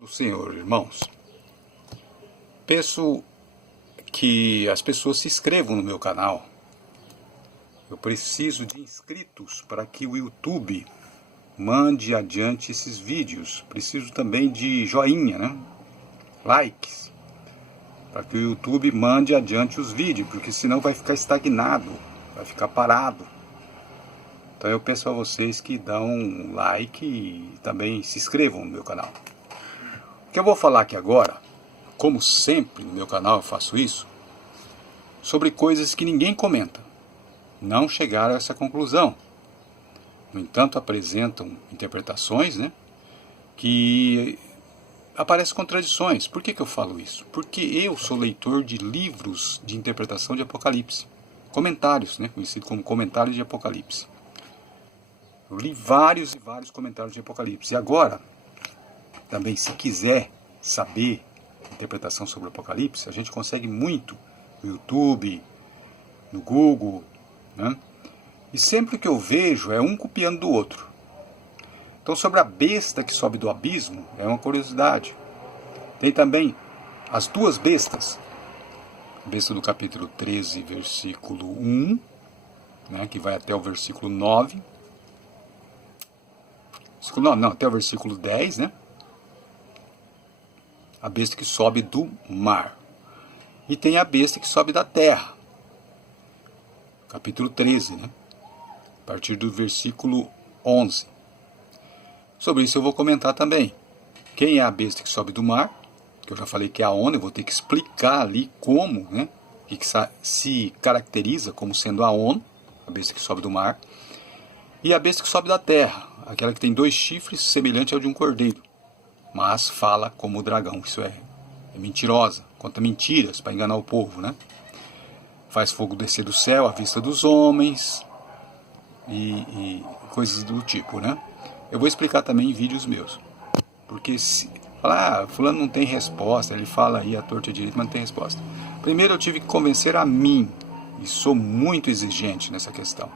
Do Senhor, irmãos, peço que as pessoas se inscrevam no meu canal. Eu preciso de inscritos para que o YouTube mande adiante esses vídeos. Preciso também de joinha, né? Likes, para que o YouTube mande adiante os vídeos, porque senão vai ficar estagnado, vai ficar parado. Então eu peço a vocês que dão um like e também se inscrevam no meu canal. O que eu vou falar aqui agora, como sempre no meu canal eu faço isso, sobre coisas que ninguém comenta. Não chegaram a essa conclusão. No entanto, apresentam interpretações, né, que aparecem contradições. Por que eu falo isso? Porque eu sou leitor de livros de interpretação de Apocalipse. Comentários, né, conhecido como comentários de Apocalipse. Eu li vários e vários comentários de Apocalipse. E agora, também, se quiser saber interpretação sobre o Apocalipse, a gente consegue muito no YouTube, no Google, né? E sempre que eu vejo é um copiando do outro. Então, sobre a besta que sobe do abismo, é uma curiosidade. Tem também as duas bestas. A besta do capítulo 13, versículo 1, né, que vai até o versículo 9. Até o versículo 10, né? A besta que sobe do mar. E tem a besta que sobe da terra. Capítulo 13, né? A partir do versículo 11. Sobre isso eu vou comentar também. Quem é a besta que sobe do mar? Que eu já falei que é a onda, eu vou ter que explicar ali como, né? Que se caracteriza como sendo a onda, a besta que sobe do mar. E a besta que sobe da terra, aquela que tem 2 chifres, semelhante ao de um cordeiro, mas fala como o dragão. Isso é mentirosa, conta mentiras para enganar o povo, né? Faz fogo descer do céu à vista dos homens e coisas do tipo, né? Eu vou explicar também em vídeos meus, porque se falar, fulano não tem resposta, ele fala aí a torta e a direita, mas não tem resposta. Primeiro eu tive que convencer a mim, e sou muito exigente nessa questão.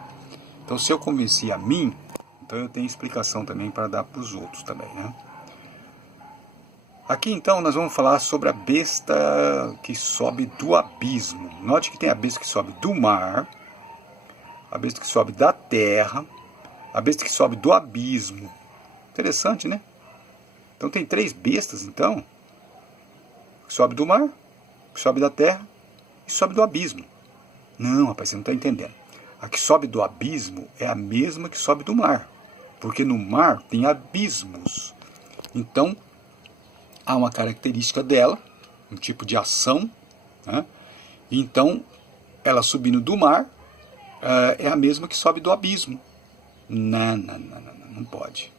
Então, se eu convenci a mim, então eu tenho explicação também para dar para os outros também, né? Aqui então nós vamos falar sobre a besta que sobe do abismo. Note que tem a besta que sobe do mar, a besta que sobe da terra, a besta que sobe do abismo. Interessante, né? Então tem 3 bestas então, que sobe do mar, que sobe da terra e sobe do abismo. Não, rapaz, você não está entendendo. A que sobe do abismo é a mesma que sobe do mar, porque no mar tem abismos. Então, há uma característica dela, um tipo de ação, né? Então, ela subindo do mar é a mesma que sobe do abismo. Não pode.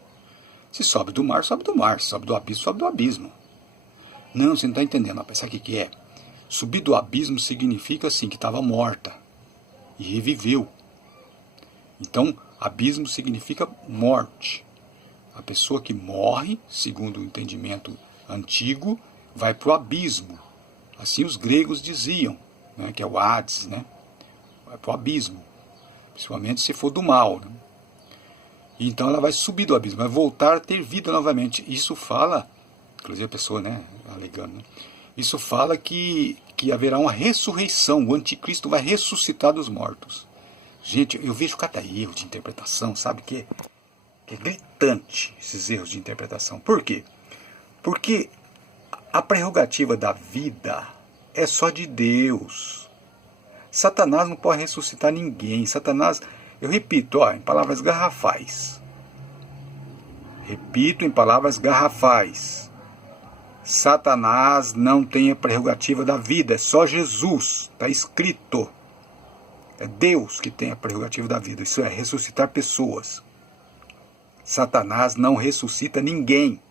Se sobe do mar, sobe do mar. Se sobe do abismo, sobe do abismo. Não, você não está entendendo, rapaz. Sabe o que é? Subir do abismo significa assim, que estava morta e reviveu. Então, abismo significa morte. A pessoa que morre, segundo o entendimento antigo, vai para o abismo. Assim os gregos diziam, né, que é o Hades, né? Vai para o abismo, principalmente se for do mal, né? E então ela vai subir do abismo, vai voltar a ter vida novamente. Isso fala, inclusive a pessoa, né, alegando, né? Isso fala que haverá uma ressurreição, o anticristo vai ressuscitar dos mortos. Gente, eu vejo cada erro de interpretação, sabe, que é gritante esses erros de interpretação. Por quê? Porque a prerrogativa da vida é só de Deus. Satanás não pode ressuscitar ninguém. Satanás, eu repito, em palavras garrafais. Repito em palavras garrafais. Satanás não tem a prerrogativa da vida, é só Jesus. Está escrito. É Deus que tem a prerrogativa da vida, isso é, ressuscitar pessoas. Satanás não ressuscita ninguém.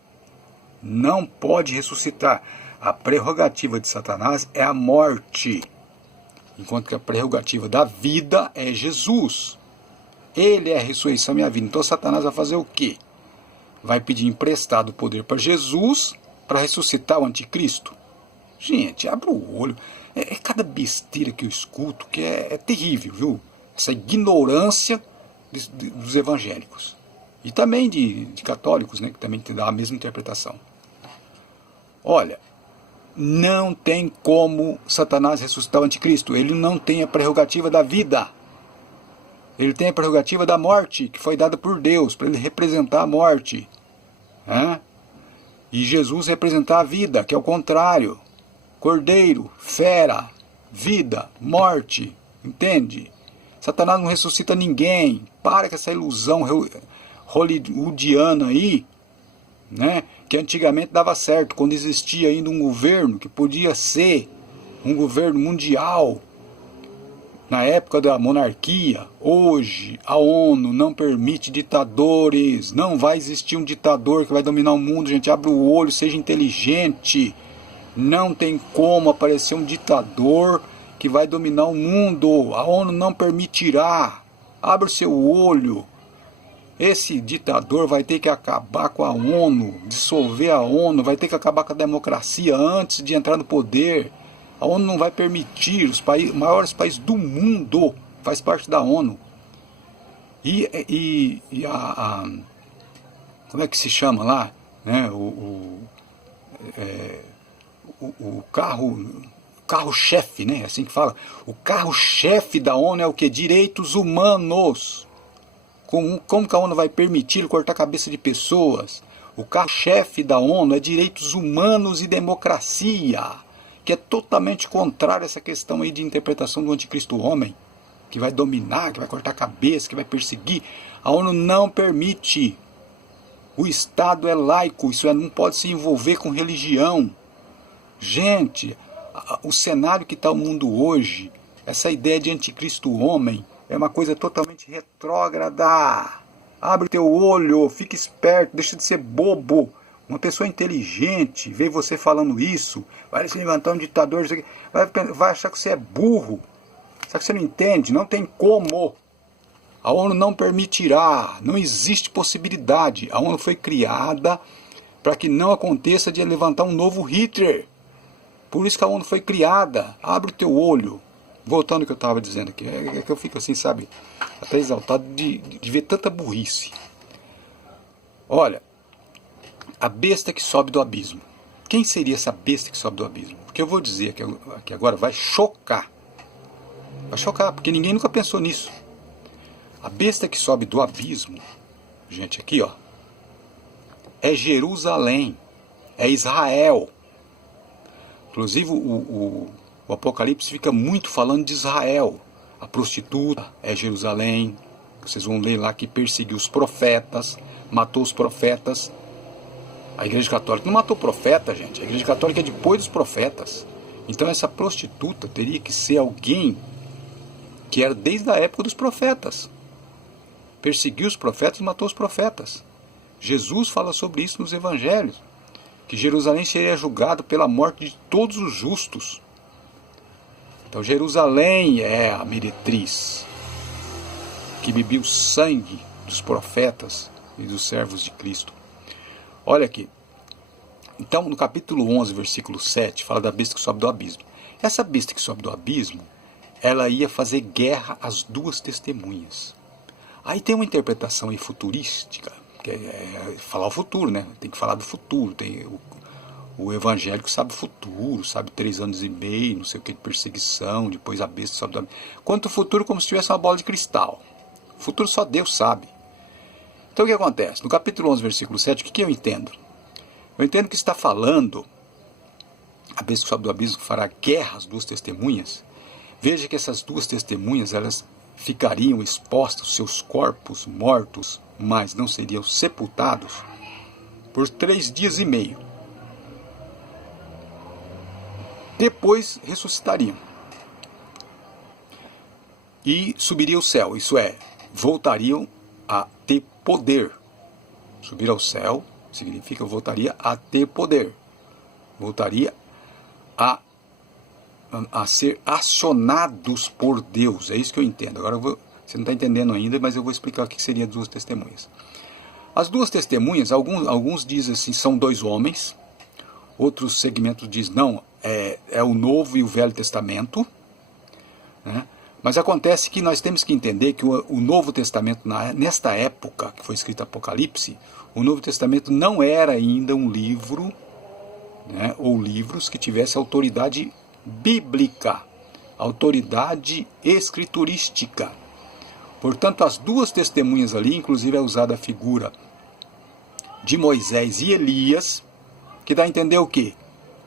Não pode ressuscitar. A prerrogativa de Satanás é a morte. Enquanto que a prerrogativa da vida é Jesus. Ele é a ressurreição e a vida. Então Satanás vai fazer o quê? Vai pedir emprestado o poder para Jesus para ressuscitar o anticristo. Gente, abre o olho. É cada besteira que eu escuto que é terrível, viu? Essa ignorância dos evangélicos. E também de católicos, né, que também dá a mesma interpretação. Olha, não tem como Satanás ressuscitar o anticristo. Ele não tem a prerrogativa da vida. Ele tem a prerrogativa da morte, que foi dada por Deus, para ele representar a morte. E Jesus representar a vida, que é o contrário. Cordeiro, fera, vida, morte. Entende? Satanás não ressuscita ninguém. Para com essa ilusão hollywoodiana aí, né? Que antigamente dava certo, quando existia ainda um governo que podia ser um governo mundial, na época da monarquia. Hoje a ONU não permite ditadores, não vai existir um ditador que vai dominar o mundo, gente. Abre o olho, seja inteligente. Não tem como aparecer um ditador que vai dominar o mundo. A ONU não permitirá. Abre o seu olho. Esse ditador vai ter que acabar com a ONU, dissolver a ONU, vai ter que acabar com a democracia antes de entrar no poder. A ONU não vai permitir, os maiores países do mundo faz parte da ONU. Como é que se chama lá? Né? O carro-chefe, né? É assim que fala. O carro-chefe da ONU é o que? Direitos humanos. Como que a ONU vai permitir cortar a cabeça de pessoas? O carro-chefe da ONU é direitos humanos e democracia, que é totalmente contrário a essa questão aí de interpretação do anticristo homem, que vai dominar, que vai cortar a cabeça, que vai perseguir. A ONU não permite. O Estado é laico, isso não pode se envolver com religião. Gente, o cenário que está o mundo hoje, essa ideia de anticristo homem, é uma coisa totalmente retrógrada. Abre teu olho, fique esperto, deixa de ser bobo. Uma pessoa inteligente vê você falando isso, vai se levantar um ditador, vai achar que você é burro. Só que você não entende, não tem como. A ONU não permitirá, não existe possibilidade. A ONU foi criada para que não aconteça de levantar um novo Hitler. Por isso que a ONU foi criada. Abre o teu olho. Voltando ao que eu estava dizendo aqui, é que eu fico assim, sabe, até exaltado de ver tanta burrice. Olha, a besta que sobe do abismo. Quem seria essa besta que sobe do abismo? Porque eu vou dizer que agora vai chocar. Vai chocar, porque ninguém nunca pensou nisso. A besta que sobe do abismo, gente, aqui ó, é Jerusalém, é Israel. Inclusive o Apocalipse fica muito falando de Israel. A prostituta é Jerusalém. Vocês vão ler lá que perseguiu os profetas, matou os profetas. A Igreja Católica não matou profeta, gente. A Igreja Católica é depois dos profetas. Então essa prostituta teria que ser alguém que era desde a época dos profetas. Perseguiu os profetas, matou os profetas. Jesus fala sobre isso nos evangelhos. Que Jerusalém seria julgado pela morte de todos os justos. Então Jerusalém é a meretriz que bebia o sangue dos profetas e dos servos de Cristo. Olha aqui. Então no capítulo 11, versículo 7, fala da besta que sobe do abismo. Essa besta que sobe do abismo, ela ia fazer guerra às duas testemunhas. Aí tem uma interpretação aí futurística, que é falar o futuro, né? Tem que falar do futuro, tem o evangélico sabe o futuro, sabe 3 anos e meio, não sei o que, de perseguição, depois a besta sobe do abismo. Quanto o futuro como se tivesse uma bola de cristal. O futuro só Deus sabe. Então o que acontece? No capítulo 11, versículo 7, o que eu entendo? Eu entendo que está falando, a besta que sobe do abismo fará guerra às duas testemunhas. Veja que essas duas testemunhas, elas ficariam expostos, seus corpos mortos, mas não seriam sepultados, por 3 dias e meio. Depois ressuscitariam. E subiriam ao céu, isso é, voltariam a ter poder. Subir ao céu significa voltaria a ter poder. Voltaria a ser acionados por Deus. É isso que eu entendo. Agora você não está entendendo ainda, mas eu vou explicar o que seriam as duas testemunhas. As duas testemunhas, alguns dizem assim, são 2 homens. Outros segmentos dizem, não, é o Novo e o Velho Testamento. Né? Mas acontece que nós temos que entender que o Novo Testamento, nesta época que foi escrito Apocalipse, o Novo Testamento não era ainda um livro né, ou livros que tivessem autoridade bíblica, autoridade escriturística. Portanto, as duas testemunhas ali, inclusive é usada a figura de Moisés e Elias, que dá a entender o quê?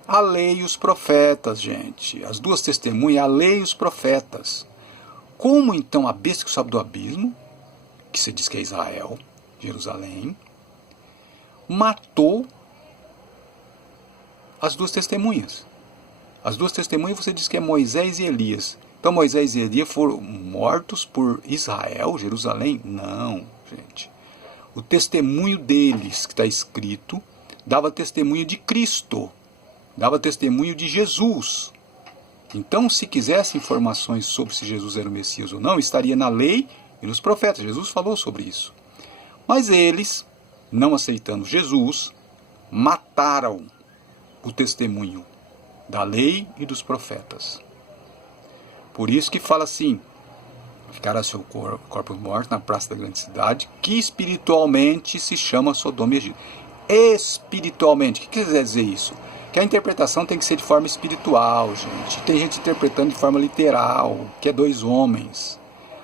A lei e os profetas, gente. As duas testemunhas, a lei e os profetas. Como então a besta que sobe do abismo, que se diz que é Israel, Jerusalém, matou as duas testemunhas? As duas testemunhas você diz que é Moisés e Elias. Então Moisés e Elias foram mortos por Israel, Jerusalém? Não, gente. O testemunho deles, que está escrito, dava testemunho de Cristo, dava testemunho de Jesus. Então, se quisesse informações sobre se Jesus era o Messias ou não, estaria na lei e nos profetas. Jesus falou sobre isso. Mas eles, não aceitando Jesus, mataram o testemunho da lei e dos profetas. Por isso que fala assim: ficará seu corpo morto na praça da grande cidade, que espiritualmente se chama Sodoma e Egito. Espiritualmente, o que quer dizer isso? Que a interpretação tem que ser de forma espiritual, gente. Tem gente interpretando de forma literal, que é dois homens.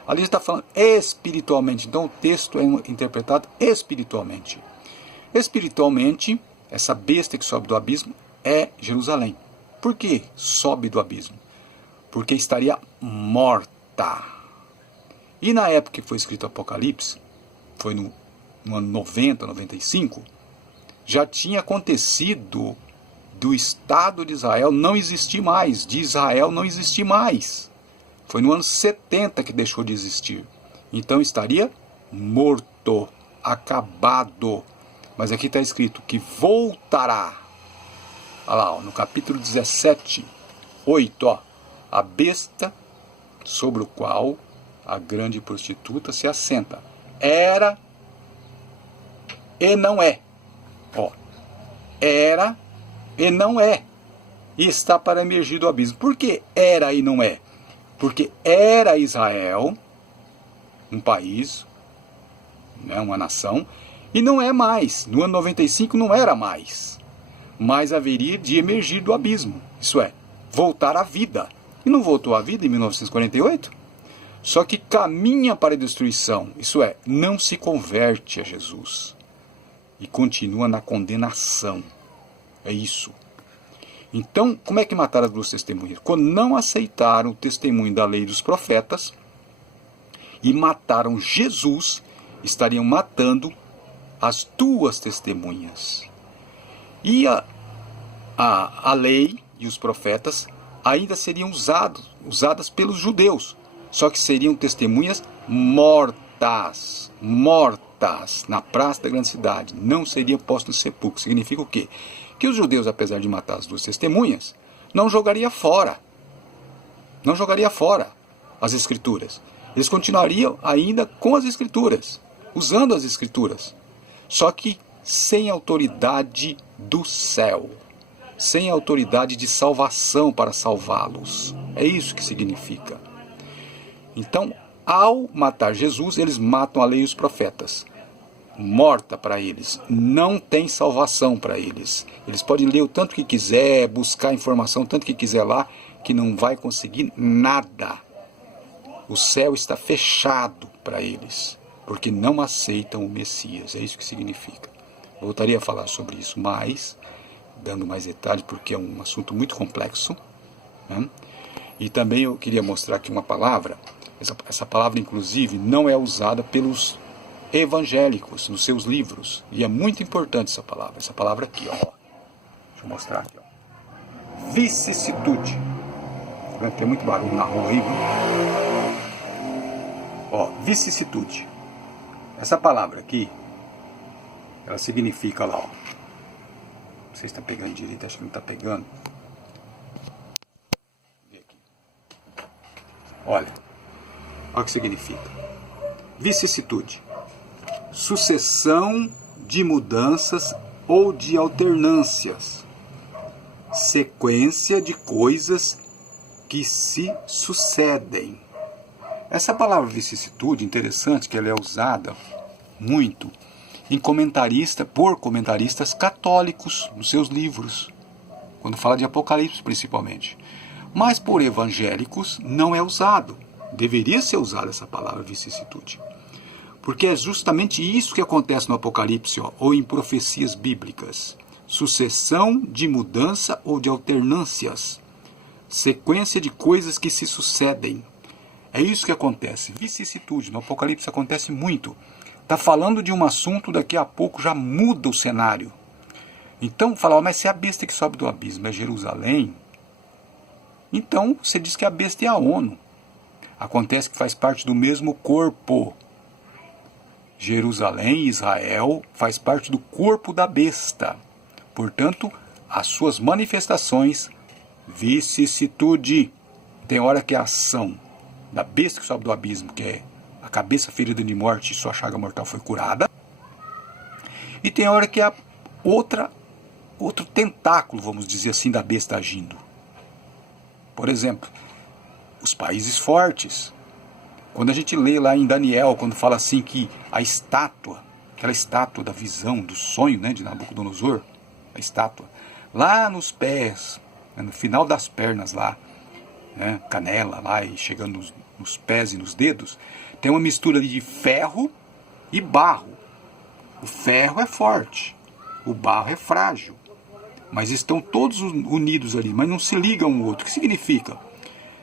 Ali está falando espiritualmente, então o texto é interpretado espiritualmente. Espiritualmente, essa besta que sobe do abismo é Jerusalém. Por que sobe do abismo? Porque estaria morta. E na época que foi escrito o Apocalipse, foi no ano 90, 95, já tinha acontecido do Estado de Israel não existir mais, de Israel não existir mais. Foi no ano 70 que deixou de existir. Então estaria morto, acabado. Mas aqui está escrito que voltará. Olha lá, no capítulo 17, 8, a besta sobre o qual a grande prostituta se assenta. Era e não é. Era e não é. E está para emergir do abismo. Por que era e não é? Porque era Israel, um país, né, uma nação, e não é mais. No ano 95 não era mais. Mas haveria de emergir do abismo. Isso é, voltar à vida. E não voltou à vida em 1948? Só que caminha para a destruição. Isso é, não se converte a Jesus. E continua na condenação. É isso. Então, como é que mataram as duas testemunhas? Quando não aceitaram o testemunho da lei dos profetas e mataram Jesus, estariam matando as duas testemunhas. E a lei e os profetas ainda seriam usadas pelos judeus, só que seriam testemunhas mortas na praça da grande cidade, não seriam postos no sepulcro. Significa o quê? Que os judeus, apesar de matar as duas testemunhas, não jogaria fora as escrituras. Eles continuariam ainda com as escrituras, usando as escrituras, só que sem autoridade do céu, sem autoridade de salvação para salvá-los. É isso que significa. Então, ao matar Jesus, eles matam a lei e os profetas. Morta para eles, não tem salvação para eles. Eles podem ler o tanto que quiser, buscar informação o tanto que quiser lá, que não vai conseguir nada. O céu está fechado para eles, porque não aceitam o Messias. É isso que significa. Voltaria a falar sobre isso mais, dando mais detalhes, porque é um assunto muito complexo, né? E também eu queria mostrar aqui uma palavra. Essa palavra, inclusive, não é usada pelos evangélicos nos seus livros. E é muito importante essa palavra. Essa palavra aqui, ó. Deixa eu mostrar aqui, ó. Vicissitude. Tem muito barulho na rua aí, viu? Ó, vicissitude. Essa palavra aqui, ela significa lá, ó. Não sei se está pegando direito, acho que não está pegando. Vê aqui. Olha o que significa. Vicissitude. Sucessão de mudanças ou de alternâncias. Sequência de coisas que se sucedem. Essa palavra vicissitude, interessante que ela é usada muito por comentaristas católicos nos seus livros. quando fala de Apocalipse principalmente. Mas por evangélicos não é usado. Deveria ser usada essa palavra vicissitude. Porque é justamente isso que acontece no Apocalipse, ou em profecias bíblicas. Sucessão de mudança ou de alternâncias. Sequência de coisas que se sucedem. É isso que acontece. Vicissitude. No Apocalipse acontece muito. Está falando de um assunto, daqui a pouco já muda o cenário. Então, fala, mas se a besta que sobe do abismo é Jerusalém, então você diz que a besta é a ONU. Acontece que faz parte do mesmo corpo. Jerusalém, Israel, faz parte do corpo da besta. Portanto, as suas manifestações, vicissitude. Tem hora que a ação da besta que sobe do abismo, que é a cabeça ferida de morte e sua chaga mortal foi curada. E tem hora que a outro tentáculo, vamos dizer assim, da besta agindo. Por exemplo, os países fortes. Quando a gente lê lá em Daniel, quando fala assim que a estátua, aquela estátua da visão, do sonho, né, de Nabucodonosor, a estátua, lá nos pés, no final das pernas lá, né, canela lá e chegando nos pés e nos dedos, tem uma mistura de ferro e barro. O ferro é forte, o barro é frágil, mas estão todos unidos ali, mas não se ligam um ao outro. O que significa?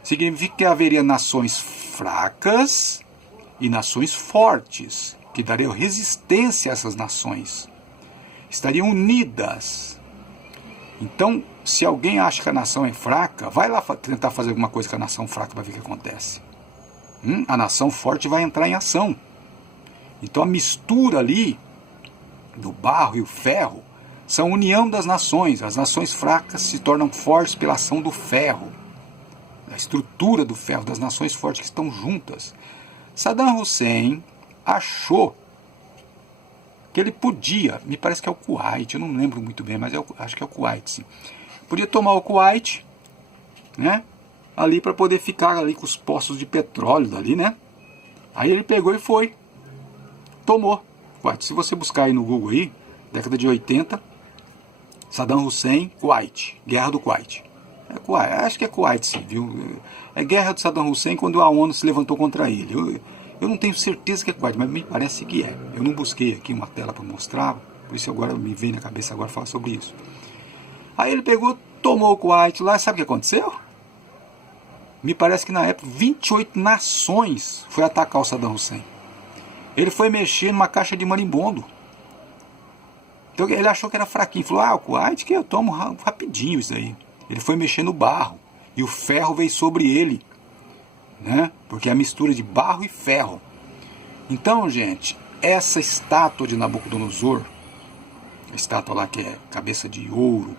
Significa que haveria nações fracas e nações fortes, que dariam resistência a essas nações. Estariam unidas. Então, se alguém acha que a nação é fraca, vai lá tentar fazer alguma coisa com a nação fraca para ver o que acontece. A nação forte vai entrar em ação. Então a mistura ali do barro e o ferro são a união das nações. As nações fracas se tornam fortes pela ação do ferro. A estrutura do ferro das nações fortes que estão juntas. Saddam Hussein achou que ele podia, me parece que é o Kuwait, eu não lembro muito bem, mas acho que é o Kuwait, sim. Podia tomar o Kuwait, né, ali para poder ficar ali com os poços de petróleo dali, né? Aí ele pegou e foi, tomou Kuwait. Se você buscar aí no Google aí, década de 80, Saddam Hussein, Kuwait, Guerra do Kuwait. Kuwait, acho que é Kuwait, sim, viu? É Guerra do Saddam Hussein quando a ONU se levantou contra ele. Eu não tenho certeza que é Kuwait, mas me parece que é. Eu não busquei aqui uma tela para mostrar, por isso agora me vem na cabeça agora falar sobre isso. Aí ele pegou, tomou o Kuwait lá, sabe o que aconteceu? Me parece que na época 28 nações foi atacar o Saddam Hussein. Ele foi mexer numa caixa de marimbondo. Então ele achou que era fraquinho, falou, o Kuwait que eu tomo rapidinho isso aí. Ele foi mexer no barro e o ferro veio sobre ele, né? Porque é a mistura de barro e ferro. Então, gente, essa estátua de Nabucodonosor, a estátua lá que é cabeça de ouro,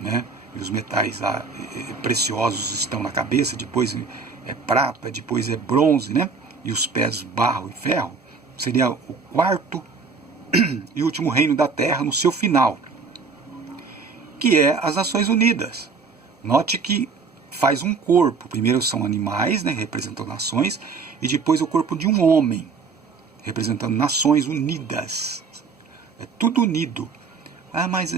né? E os metais lá, preciosos estão na cabeça, depois é prata, depois é bronze, né? E os pés barro e ferro, seria o quarto e último reino da Terra no seu final, que é as Nações Unidas. Note que faz um corpo. Primeiro são animais, né, representando nações, e depois o corpo de um homem, representando nações unidas. É tudo unido. Mas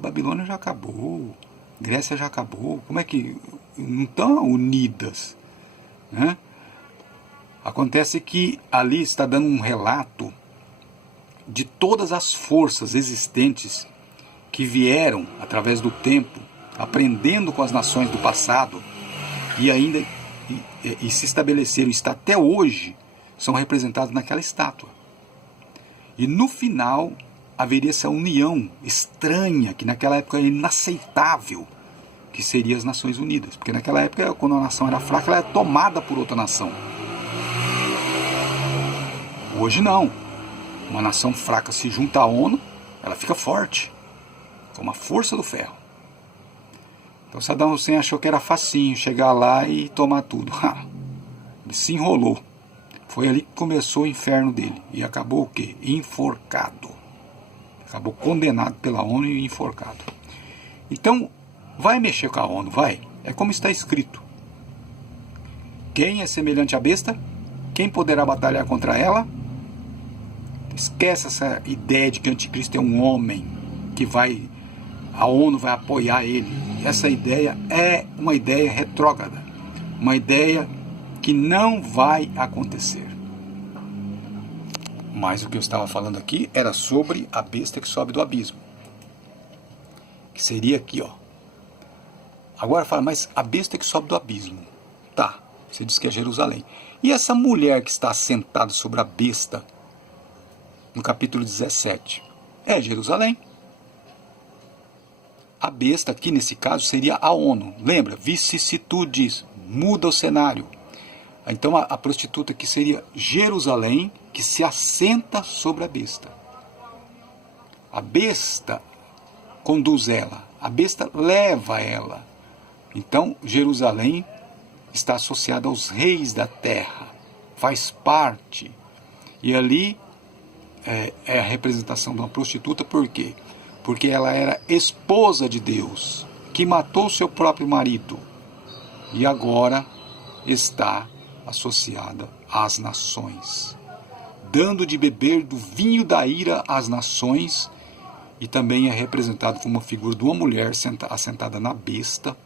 Babilônia já acabou, Grécia já acabou. Como é que não estão unidas? Né? Acontece que ali está dando um relato de todas as forças existentes que vieram através do tempo, aprendendo com as nações do passado e ainda e se estabeleceram, está até hoje, são representados naquela estátua. E no final haveria essa união estranha, que naquela época era inaceitável, que seria as Nações Unidas. Porque naquela época, quando a nação era fraca, ela era tomada por outra nação. Hoje não. Uma nação fraca se junta à ONU, ela fica forte, com a força do ferro. Então Saddam Hussein achou que era facinho chegar lá e tomar tudo. Ele se enrolou. Foi ali que começou o inferno dele. E acabou o quê? Enforcado. Acabou condenado pela ONU e enforcado. Então, vai mexer com a ONU, vai. É como está escrito. Quem é semelhante à besta? Quem poderá batalhar contra ela? Esquece essa ideia de que o anticristo é um homem que vai a ONU vai apoiar ele. Essa ideia é uma ideia retrógrada, uma ideia que não vai acontecer. Mas o que eu estava falando aqui era sobre a besta que sobe do abismo, que seria aqui, ó. Agora fala, mas a besta que sobe do abismo, tá, você diz que é Jerusalém. E essa mulher que está sentada sobre a besta, no capítulo 17, é Jerusalém. A besta aqui, nesse caso, seria a ONU. Lembra? Vicissitudes, muda o cenário. Então a prostituta aqui seria Jerusalém, que se assenta sobre a besta. A besta conduz ela, a besta leva ela. Então Jerusalém está associada aos reis da terra, faz parte. E ali é a representação de uma prostituta, por quê? Porque ela era esposa de Deus, que matou seu próprio marido, e agora está associada às nações, dando de beber do vinho da ira às nações, e também é representado como uma figura de uma mulher assentada na besta,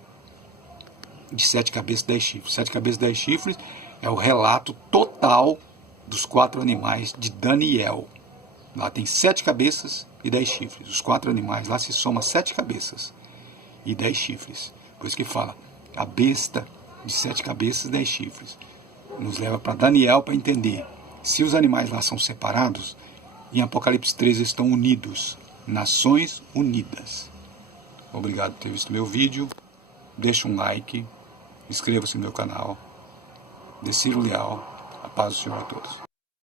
de 7 cabeças e 10 chifres. 7 cabeças e 10 chifres é o relato total dos 4 animais de Daniel. Lá tem 7 cabeças e 10 chifres. Os 4 animais lá se soma 7 cabeças e 10 chifres. Por isso que fala, a besta de 7 cabeças e 10 chifres. Nos leva para Daniel para entender. Se os animais lá são separados, em Apocalipse 3 eles estão unidos. Nações unidas. Obrigado por ter visto meu vídeo. Deixa um like. Inscreva-se no meu canal. Deciro Leal. A paz do Senhor a todos.